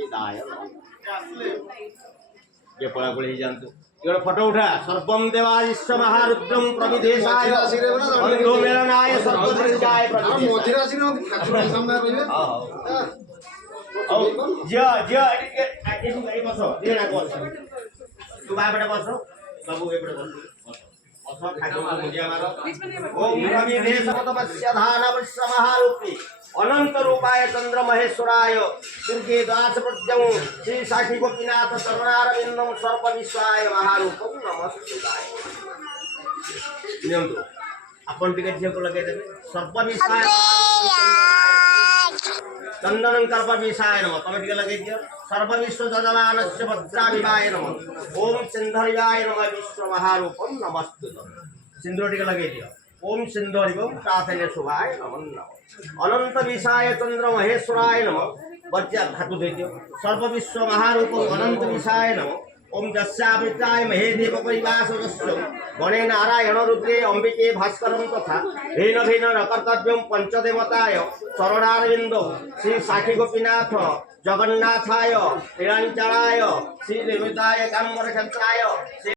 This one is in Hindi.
प्रविदाय ये पड़ा पड़े जानतो ये फोटो उठा सर्वम देवादिश्व महारुद्रम प्रविदेशाय बंधु मेलनाय सर्वदृष्टाय प्रविदेशाय जिया जिया ये बसो ये ना बोल तू बाय बड़ा बसो बाबू ये बड़ा बसो बसो खाजो मुझे मारो ओम प्रविदेशवतमस्य धानवस्य महारूपी अनंत रूपाय चंद्र महेश्वराय दुर्गे दास प्रत्यम श्री साखी गोपीनाथ तरुणारविंदम सर्व विश्वाय महारूपम नमस्ते नियंतो अपन टिके झे को लगे देबे सर्व विश्वाय चंदन कर्प विषाय नमः तमे टिके लगे दियो सर्व विश्व जजमानस्य वज्राभिवाय नमः ओम सिंधरिवाय नमः विश्व महारूपम नमस्ते सिंधुर टिके लगे दियो ओम सिंधरिवम प्रातले शुभाय नमः अनंत विषाय चंद्र महेश्वराय नमः वज्र धातु देत्यो सर्व विश्व महारूपम अनंत विषाय नमः ओम जस्यावृताय महेदेव परिवासस्य गणे नारायण रुद्रे अंबिके भास्करं तथा भिन्न भिन्न कर्तव्यम पंचदेवताय चरणारविंद श्री साखी गोपीनाथ जगन्नाथाय नीलांचलाय श्री देवताय काम्बर क्षेत्राय